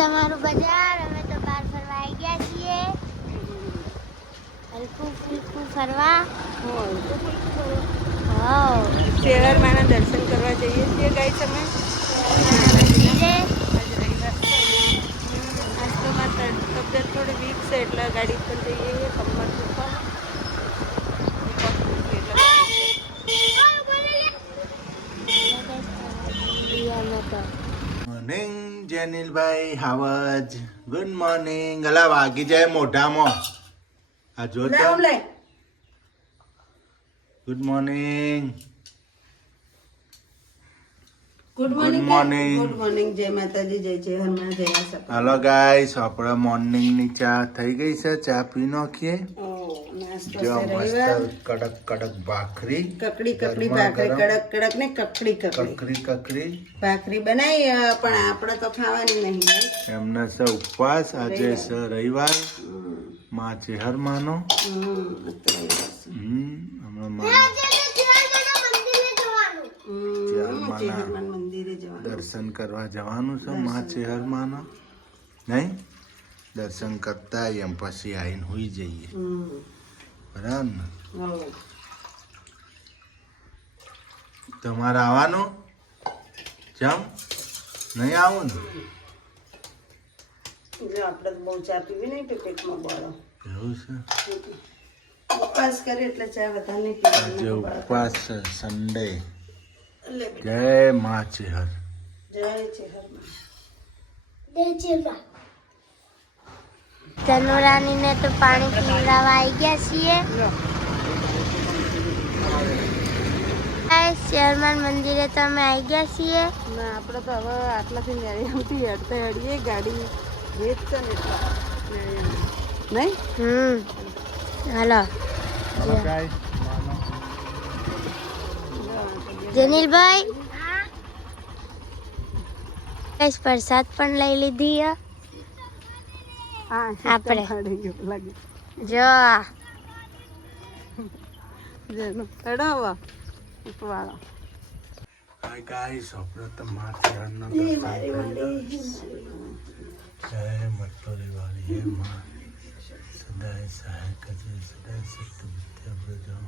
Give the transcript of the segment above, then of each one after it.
અમારું બજાર અમે તો બહાર ફરવા આવી ગયા છીએ હલકું ફૂલકું ફરવા શેરમાના દર્શન કરવા જઈએ છીએ ગાઈસ અમે આજ તો મારી તબિયત થોડી વીક છે એટલે ગાડી પર જઈએ કમર દુખવા મોર્નિંગ જેનિલભાઈ હાવજ ગુડ મોર્નિંગ અલા વાગી જાય મોઢામાં આ જો good morning good morning good morning જય માતાજી જય જય હનુમાન જય આશા હાલો ગાઈસ આપણે મોર્નિંગ ની ચા થઈ ગઈ છે ચા પી નાખીએ જો મસ્ત કડક કડક ભાખરી કકડી કકડી ભાખરી કડક કડક ને કકડી કકરી કકરી ભાખરી બનાવી પણ આપણે તો ખાવાની નહીં એમને છે ઉપવાસ આજે છે રવિવાર માં ચેહર માનો દર્શન કરવા જવાનું છે માં ચેહર માનો નહીં દર્શન કરતા એમ પછી આવીને હોઈ જઈએ બરાબર ને તમારે આવવાનું જમ નહીં આવું ને જો આપણે તો બહુ ચા પીવી નહીં તો પેટમાં બળો એવું છે ઉપવાસ કરે એટલે ચા વધારે નહીં આજે પીવાની ઉપવાસ છે સન્ડે જય માં ચેહર જય ચેહરમાં ધનુરાની ને તો પાણી પીવડાવવા આવી ગયા છીએ શેરમાન મંદિરે તો અમે આવી ગયા છીએ ના આપણે તો હવે આટલાથી નેરિયામથી હેડતા હેડીએ ગાડી રેત છે ને નહીં હાલો જનીલભાઈ કઈ પ્રસાદ પણ લઈ લીધી હે આપણે જો ચડાવવા વાળો હાય ગાઈસ આપણે તો માં ચેહરનો જય મટોરી વાળી હે માં સદાય સહાય કરજે સદાય સત્ય વિદ્યા પ્રજા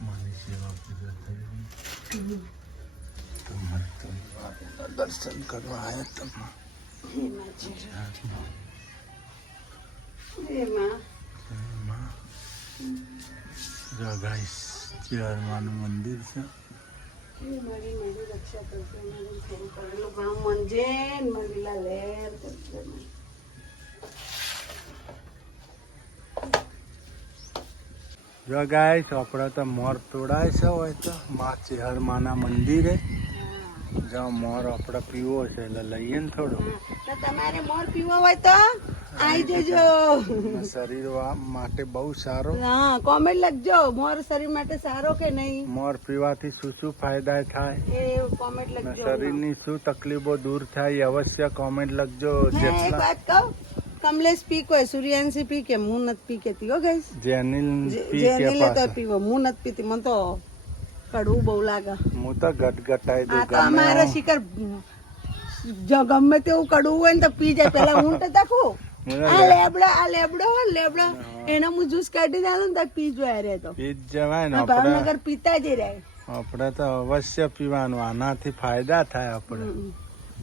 માની સેવા પૂજા કરવી તો મટોરી વાળીના દર્શન કરવા આવ્યા તમે ગાઈસ ચેહરમાનું મંદિર છે જો ગાઈસ આપણે તો મોર તોડાય છે હોય તો માં ચેહરમાના મંદિરે જો મોર આપણે પીવો છે એટલે લઈએ ને થોડું તમારે મોર પીવો હોય તો આવી જજો શરીર માટે બહુ સારો હા કોમેન્ટ લખજો મોર શરીર માટે સારો કે નહીં મોર પીવાથી શું શું ફાયદા થાય એ કોમેન્ટ લખજો શરીરની શું તકલીફો દૂર થાય અવશ્ય કોમેન્ટ લખજો એક વાત કહું કમલેશ પી કોઈ સૂર્યાંશી પી કે હું નથી પી કેતી હો ગાઈસ જેનિલ પી કે જેનિલ તો પીવો હું નથી પીતી મને તો કડવું બહુ લાગે હું તો ગટગટાઈ દઉં આ તો અમારે શિખર જો ગમે તેવું કડવું હોય ને તો પી જાય પેલા હું તો તાકું આ લેબડો એનો હું જ્યુસ કાઢી નાલું ને તો પી જોયા રે તો પી જ જવાય ને ભાવનગર પીતા જ રહે આપણે તો અવશ્ય પીવાનું આનાથી ફાયદા થાય આપણે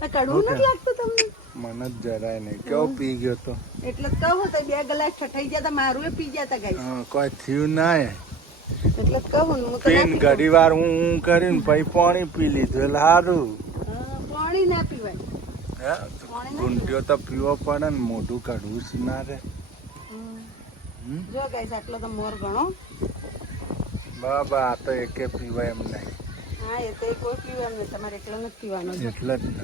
કડવું નથી લાગતું તમને મને જ જરાય નહીં કેવો પી ગયો તો એટલે જ કહું તો 2 ગ્લાસ ઠઠાઈ ગયા તા મારું એ પી ગયા તા ગાઈસ કોઈ થયું ના એટલે જ કહું હું તો પીને ઘડી વાર હું કરીને પછી પાણી પી લીધું એટલે સારું પાણી ના પીવાય ગુંડિયો તો પીવો પડે ને મોઢું કાઢવું જ ના રે જો ગાઈસ આટલો તો મોર ગણો બાબા આ તો એકે પીવાય એમ નહીં હા એ તો કોઈ પીવાનું નહીં તમારે એકલો નથી પીવાનો એટલે જ ને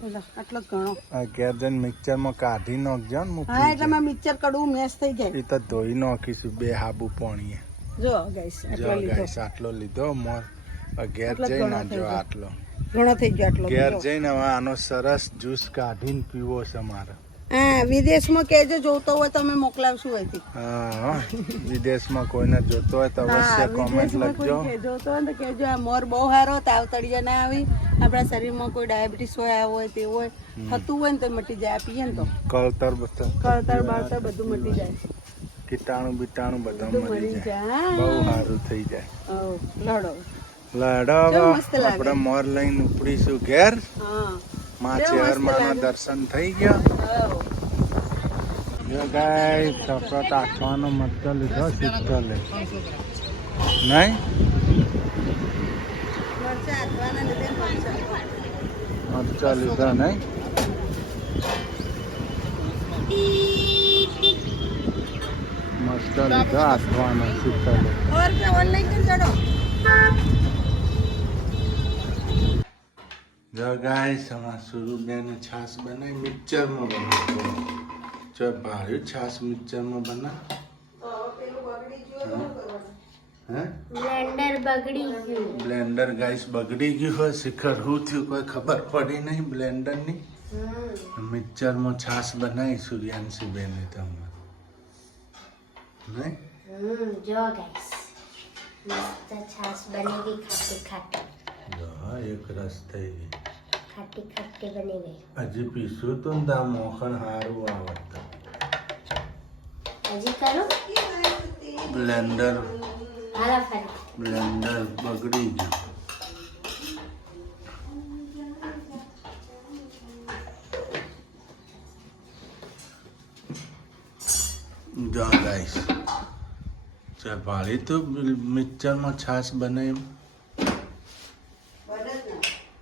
આટલો જ ગણો આ ઘેર જઈને મિક્સરમાં કાઢી નાખજો ને હા એટલે માં મિક્સર કડવું મેશ થઈ જાય એ તો ધોઈ નાખીશું 2 હાબુ પાણીએ જો ગાઈસ આટલો લીધો મોર ઘેર જઈને જો આટલો ઘણો થઈ ગયો આટલો ઘેર જઈને હવે આનો સરસ જ્યુસ કાઢીને પીવો છે મારે હા વિદેશમાં કહેજો જોતો હોય તો અમે મોકલાવશું અહીંથી. હા વિદેશમાં કોઈને જોતો હોય તો અવશ્ય કોમેન્ટ લખજો. જોતો હોય તો કહેજો. આ મોર બહુ સારો તાવ તળિયા ના આવી આપણા શરીરમાં કોઈ ડાયાબિટીસ હોય આ હોય તે હોય થતું હોય ને તો મટી જાય. પીએ ને તો કળતર બળતર બધું મટી જાય. કીટાણુ બીટાણુ બધા બધું મરી મરી જાય. જાય. બહુ સારું થઈ જાય. લડો લડો કેવું મસ્ત લાગે. આપણે મોર લઈને ઉપડીશું ઘેર. હા માં કેવું મસ્ત ચેરમાના લાગે. દર્શન થઈ ગયા. હવ. જો ગાય સપોર્ટ આખવાનો મતલબ લીધો શીતલે નહીં મરચાં હાથવાના લીધે મરચાં. મરચા લીધા નહીં મરચા લીધા આખવાનો શીતલે. और क्या ऑनलाइन कर चढ़ो. જો ગાય સમા સુરુબેન છાસ બનાવી મિક્સરમાં બનાવી જો ભાડ્યું છાસ મિક્સરમાં બના હે બ્લેન્ડર બગડી ગયું. બ્લેન્ડર ગાઈસ બગડી ગયું હોય શિખર શું થયું કોઈ ખબર પડી નહીં બ્લેન્ડરની. મિક્સરમાં છાસ બનાવી સૂર્યાંશી બેને તમે નહીં જો ગાઈસ મસ્ત છાસ બની ગઈ. ખાટી ખાટી જો હા એક રસ થઈ ગઈ. ખાટી ખાટી બની ગઈ. હજી પીશું તો ને દા મોખણ સારું આવડતું. હજી કરું બ્લેન્ડર હાલો ફરી. બ્લેન્ડર બગડી ગયું. જો ગાઈસ ચાલ ભાળી તો મિક્સરમાં છાસ બનાવી.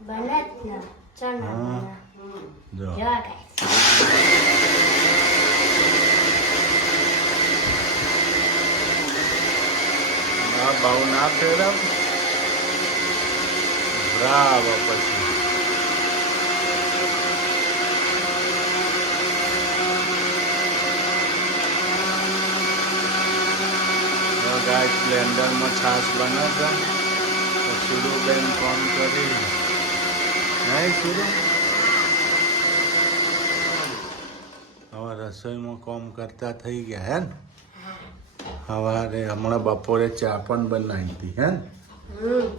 બને જ ને ચાલ ને હા. બને. જો જો ગાઈસ આ બાવ ના ફેરવ બ્રાવો પછી ગાય બ્લેન્ડરમાં છાસ બનાવતા તો સુરુબેન ફોન કરી નહીં સુરુ હવે રસોઈમાં કામ કરતા થઈ ગયા હે ને. સવારે હમણાં બપોરે ચા પણ બનાવી હતી હે ને.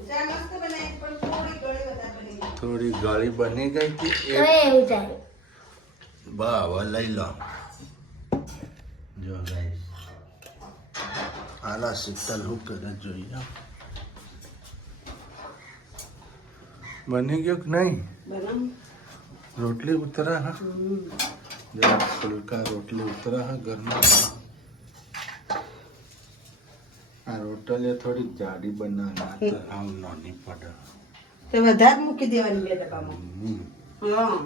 ચા મસ્ત બનાવી પણ થોડી ગળી વધારે બની ગઈ. થોડી ગળી બની ગઈ હતી તો એવું થાય. હવે લઈ લો જો ગાઈસ આલા શીતલ હું કરે જોઈએ. બની ગયો કે નહીં બનાવ. રોટલી ઉતરા હા જરા ફુલકા રોટલી ઉતરા હા ઘરમાં. આ રોટલી થોડી જાડી બનાવવાની આમ નાની પડે. તે વધારે મૂકી દેવાની 2 ડબ્બામાં. હમ. હા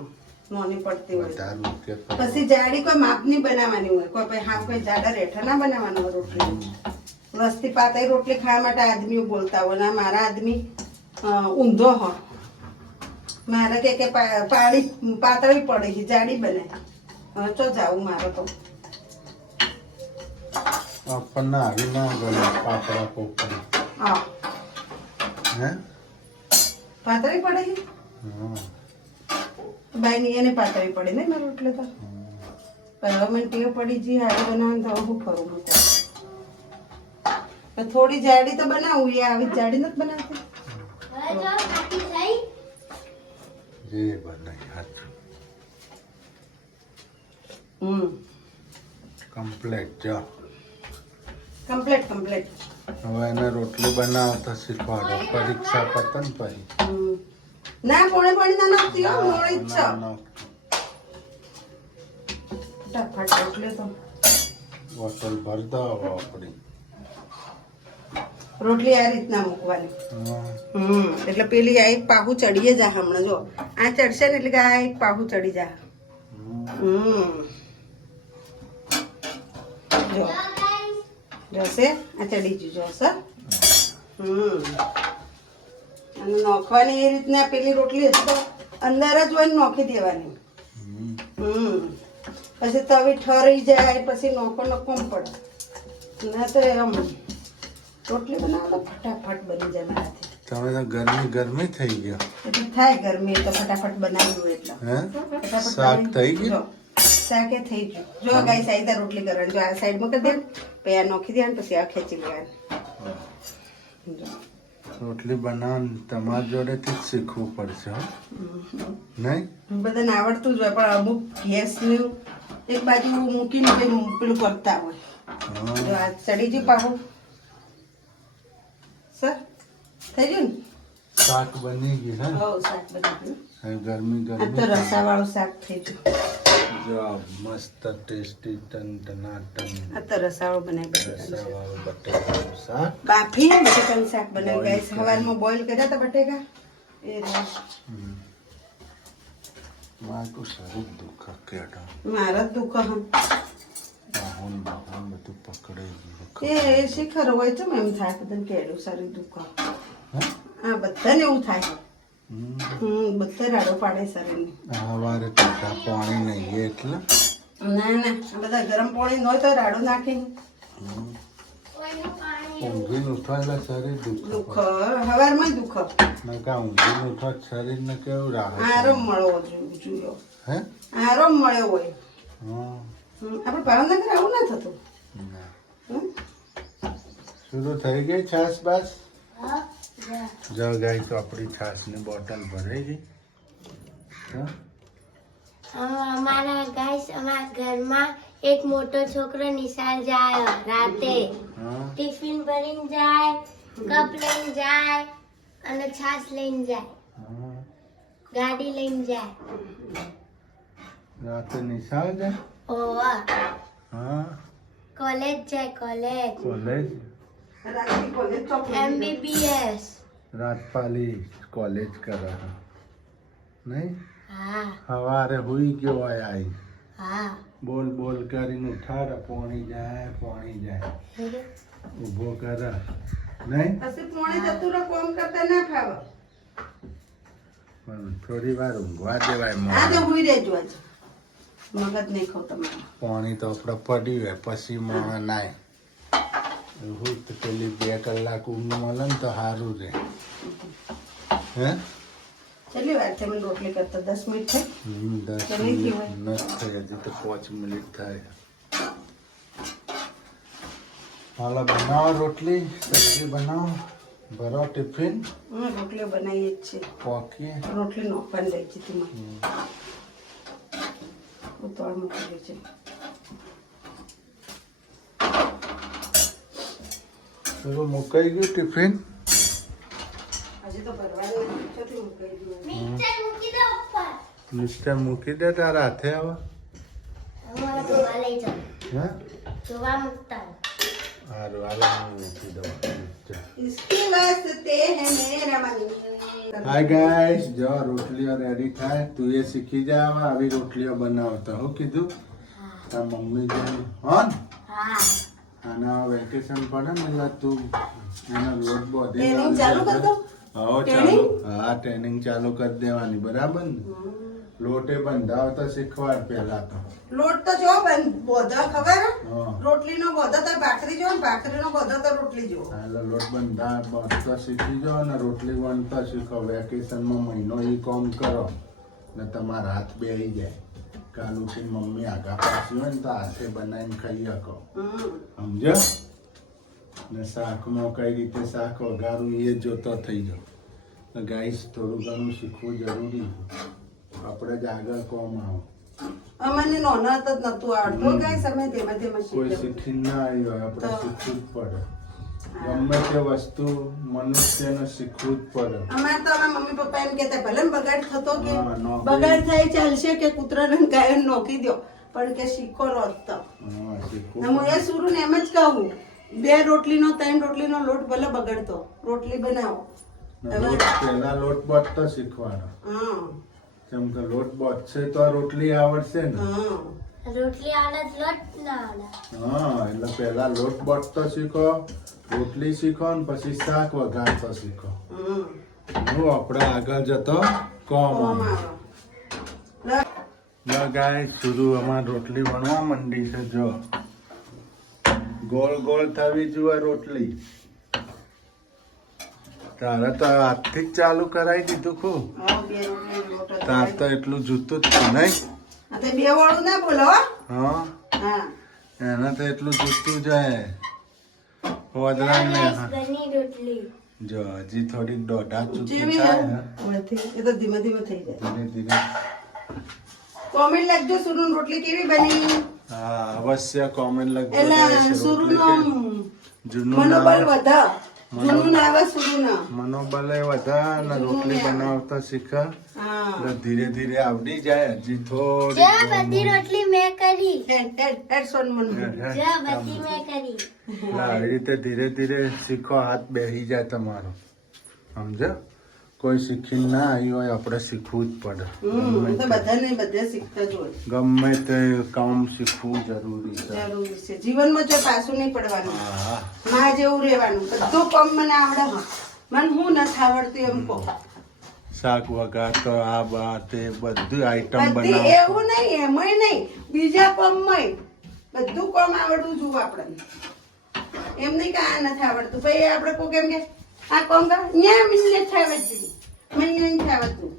નાની પડતી હોય. વધારે મૂકે તો પછી જાડી કોઈ માપની બનાવવાની હોય. કોઈ પછી હા કોઈ જાડા રેઠા ના બનાવવાનો હોય રોટલી. વસ્તી પાતળી રોટલી ખાવા માટે આદમીઓ બોલતા હોય ને મારા આદમી ઊંધો હોય. મારે કે પાડી પાતળી પડે છે જાડી બને. હવે ચો જાવું મારે તો. આપણને આવી ના ગમે પાતળા પોપડી હા હે પાતળી પડે છે. હા બાઈ ની એને પાતળી પડે ને મારે રોટલી તો. પણ હવે મને ટેવ પડી જી હાડી બનાવવાનું તો હું કરું હું તો. થોડી જાડી તો બનાવું એ આવી જાડી નથી બનાવતી. હવે જો ખાટી થઈ. જે બનાવી હાથું કમ્પ્લેટ જો કમ્પ્લીટ હવે એને રોટલી બનાવતા શીખવાડો પરીક્ષા પતન પછી ના પોણે ના નાખતી હો મોડી જ છે. ફટાફટ રોટલી તો બોટલ ભર દો આપણી. રોટલી આ રીતના મૂકવાની. હા. એટલે પેલી આ એક પાહુ ચડીએ જા હમણાં જો આ ચડશે ને એટલે કે આ એક પાહુ ચડી જા. જો જશે આ ચડી ગયું જોશે. અને નોખવાની એ રીતના પેલી રોટલી હતી તો અંદર જ હોય ને નોખી દેવાની. પછી તવી ઠરી જાય પછી નોખો નકોમ પડે. ના તો આમ રોટલી બનાવો તો ફટાફટ બની જાય મારાથી. તમે તો ગરમી થઈ ગયા એટલે થાય ગરમી તો ફટાફટ બનાવ્યું એટલે હે ફટાફટ શાક બનાવી- થઈ ગયું જો, શાકે થઈ ગયું. જો ગાઈસ આ રીતે રોટલી કરવાની. જો આ સાઈડમાં કરી દે, પછી આ નાખી દે, પછી આ ખેંચી લેવાની. જો. રોટલી બનાવવાનું તમારી જોડેથી જ શીખવું પડશે હો. નહીં બધાને આવડતું જ હોય, પણ અમુક ગેસનું એક બાજુ મૂકીને પેલું કરતા હોય. જો આ ચડી ગયું પાછું. સર થઈ ગયું ને? શાક બની ગયું ને? હવ શાક બની ગયું. હવે ગરમી આ તો ગરમી રસાવાળું શાક થઈ ગયું. જો મસ્ત ટેસ્ટી ટન આ તો રસાવાળું બનાવી બટેકાનું શાક. રસાવાળું બટેકાનું શાક. બાફી બટેકાનું શાક બનાવી ગાઈસ. સવારમાં બોઇલ કર્યા હતા બટેકા એ મારે તો શરીર દુઃખ કેટા મારા જ દુઃખ હમ બાહોન બધું પકડે એ શિખર હોય તો એમ થાય બધાને કેળું શરીર દુઃખ. હે હા બધાને એવું થાય. બધે રાડો પાડે શરીરને. સવારે ટાટા પાણી નહીં એટલે ના ના આ બધા ગરમ પાણી ન હોય તો રાડો નાખીને ઊંઘીને ઉઠવાયેલા શરીર દુઃખ દુઃખ હવારમાં દુઃખ. નકા ઊંઘીને ઉઠવા શરીરને કેવું રાહત આરામ મળવો જોઈએ. હે આરામ મળ્યો હોય. હા આપણે ભાવનગર આવું ના થતું. ના. હમ? શરૂ થઈ ગઈ છાસ બાસ હા જા. જો ગાય તો આપણી છાસની બોટલ ભરાઈ ગઈ. હા અમારા ગાઈસ અમારા ઘરમાં એક મોટો છોકરો નિશાળ જાય રાતે હા ટિફિન ભરીને જાય, કપ લઈને જાય અને છાશ લઈને જાય, હા ગાડી લઈને જાય. રાતે નિશાળ જાય. ઓવા હા કોલેજ જાય, કોલેજ કોલેજ રાતની કોલેજ ચોપડી. MBBS. રાજપાલી કોલેજ કરે નહીં હા સવારે હુઈ ગયો હોય આઈ હા બોલ બોલ કરીને ઉઠાડે પોણી જાય ઊભો કરે નહીં પછી પોણે જતું રહે કોમ કરતા ના ફાવે. પણ થોડી વાર ઊંઘવા દેવાય આ તો મોડું. હુઈ રહેજો આજ. મગજ નહીં ખાવ તમારે. પાણી તો આપણે પડ્યું હોય પછી મોણા નાય એવું તો પેલી 2 કલાક ઊંઘ મળે ને તો સારું રહે. હે કેટલી વાર છે મને રોટલી કરતા? 10 મિનિટ થઈ? 10 તો નહીં મિનિટ થયું નથી થઈ હજી તો 5 મિનિટ થાય. હાલો બનાવો રોટલી સબ્જી બનાવો ભરો ટિફિન રોટલીઓ બનાવીએ જ છે. પોકીએ. રોટલી નોખવાની રહી છે તેમાં ઉતાળ મૂકેલી છે. તો મુકાઈ ગયું ટિફિન. હજી તો ભરવાનું ચોથી મૂકાઈ ગયું. મિક્સર મૂકી દો ઉપર. મિસ્ટર મૂકી દે તારા હાથે હવે. અમારા ધોવા લઈ જાઓ. હે ધોવા મૂકતા હો. સારું હાલો હું મૂકી દઉં. इसके वास्ते है मेरा मन. હાય ગાઈસ જો રોટલીઓ રેડી થાય તું એ શીખી જા હવે આવી રોટલીઓ બનાવતા હું કીધું તાર મમ્મી જોઈ હા ને? હા આના વેકેશન પડે ને એટલે તું એનો લોટ બોધી ટ્રેનિંગ ચાલુ કર દો. હા ચાલુ હા ટ્રેનિંગ ચાલુ કરી દેવાની બરાબર ને લોટે બંધાવતા શીખવાડ પહેલા તો લોટ તો જો બોધા ખબર હે? હા રોટલીનો બોધા તો ભાખરી જો ને ભાખરીનો બોધા તો રોટલી જો. એટલે લોટ બાંધતા શીખી જાઓ ને રોટલી વણતા શીખો વેકેશનમાં મહિનો એ કામ કરો ને તમારા હાથ બેસી જાય કાલ ઉઠીને મમ્મી આગા પાછી હોય ને તો હાથે બનાવીને ખાઈ શકો સમજો ને શાકમાં કઈ રીતે શાક વઘારું એ જોતો થઈ જાઓ તો ગાઈસ થોડું ઘણું શીખવું જરૂરી છે આપણે જ આગળ કોમ આવો અમને નોના તો નતું આવડતું ગાઈસ અમે તેમાં કોઈ શીખ્યા. શીખી ના આવ્યું હોય આપણે શીખવું જ પડે ગમે તે વસ્તુ મનુષ્યને શીખવું જ પડે અમારે તો અમારા મમ્મી પપ્પા એમ કહેતા ભલે ને બગાડ થતો કે હા, નોકરી. બગાડ થાય ચાલશે કે કૂતરાને ને ગાયોને નોખી દો પણ કે શીખો રોજ તો. હા શીખવું ને હું એ સુરું ને એમ જ કહું 2 રોટલીનો 3 રોટલીનો લોટ ભલે બગડતો રોટલી બનાવો. લોટ પહેલા લોટ બાંધતા શીખવાનો હા કેમ કે લોટ બાંધશે તો આ રોટલી આવડશે ને હા રોટલી આવડે લોટ ના આવડે. હા એટલે પહેલા લોટ બાંધતો શીખો રોટલી શીખો ને પછી શાક વઘારતો શીખો હમ હું આપણે આગળ જતો કોમ કોમ આવે. આવે. ગાય શુરુ અમાર રોટલી વણવા માંડી છે જો ગોળ ગોળ થવી જોઈએ રોટલી તારે તો આજથી જ ચાલુ કરાવી દીધું ખું હા, 2 રોટલીનો લોટ હતો. તાર તો એટલું જૂતું જ છે નહીં આ આ તો બે વાળું ના બોલો હો. હા હા એને તો એટલું તૂટતું જાય વધરા ને Guys, બની રોટલી. જો હજી થોડીક દોઢા ચૂકી જેવી થાય ને, નથી, એ તો ધીમે ધીમે થઈ જાય. ધીરે ધીરે કોમેન્ટ લખજો સુરુન રોટલી કેવી બની. હા અવશ્ય કોમેન્ટ લખજો એટલે guys, સુરુનો રોટલી કેવી? જૂનું મનોબળ ના વધે. જૂનું ના આવે સુરુના. મનોબળ એ વધા ને રોટલી બનાવતા શીખે હા એટલે ધીરે ધીરે આવડી જાય હજી થોડી જો બધી રોટલી મેં કરી. હેડ સોન મન. જો બધી મેં કરી. આવી રીતે ધીરે ધીરે શીખો હાથ બેસી જાય તમારો સમજો કોઈ શીખી ના આવી હોય આપણે શીખવું જ પડે તો બધાને બધે શીખતા જ હોય. ગમે તે કામ શીખવું જરૂરી છે જરૂરી છે જીવનમાં જો પાછું નહીં પડવાનું. હા માં જેવું રહેવાનું. બધું કામ મને આવડે. હા મને હું નથી આવડતું એમ કહો. શાક વઘાર તો આ બા તે બધું આઈટમ બધી બનાવ એવું નહીં એમાંય નહીં બીજા કામમાંય બધું કામ આવડવું જોઈએ આપણને. એમ નહીં કે આ નથી આવડતું ભાઈ આપણે કોઈ કેમ કે આ કામ કર ન્યા મને નથી આવડતું મને નથી આવડતું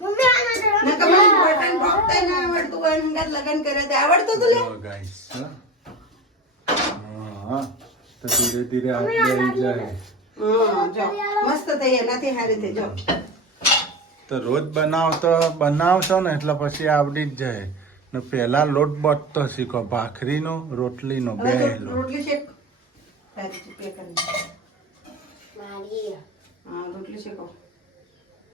મમ્મી આને તો ને કે મને બટન ભાગતા ના આવડતું હોય ને હંગાત લગન કરે તે આવડતું તું લે. ગાઈસ હા તો ધીરે ધીરે હાથ બેસી જાય હા જો મસ્ત થઈ એનાથી સારી થઈ જો. તો રોજ બનાવશો ને એટલે પછી આવડી જ જાય ને પેલા લોટ બટતો શીખો ભાખરીનો રોટલીનો બે હવે લોટ રોટલી શેક તારી પે કરી. મારી હા રોટલી શેકો.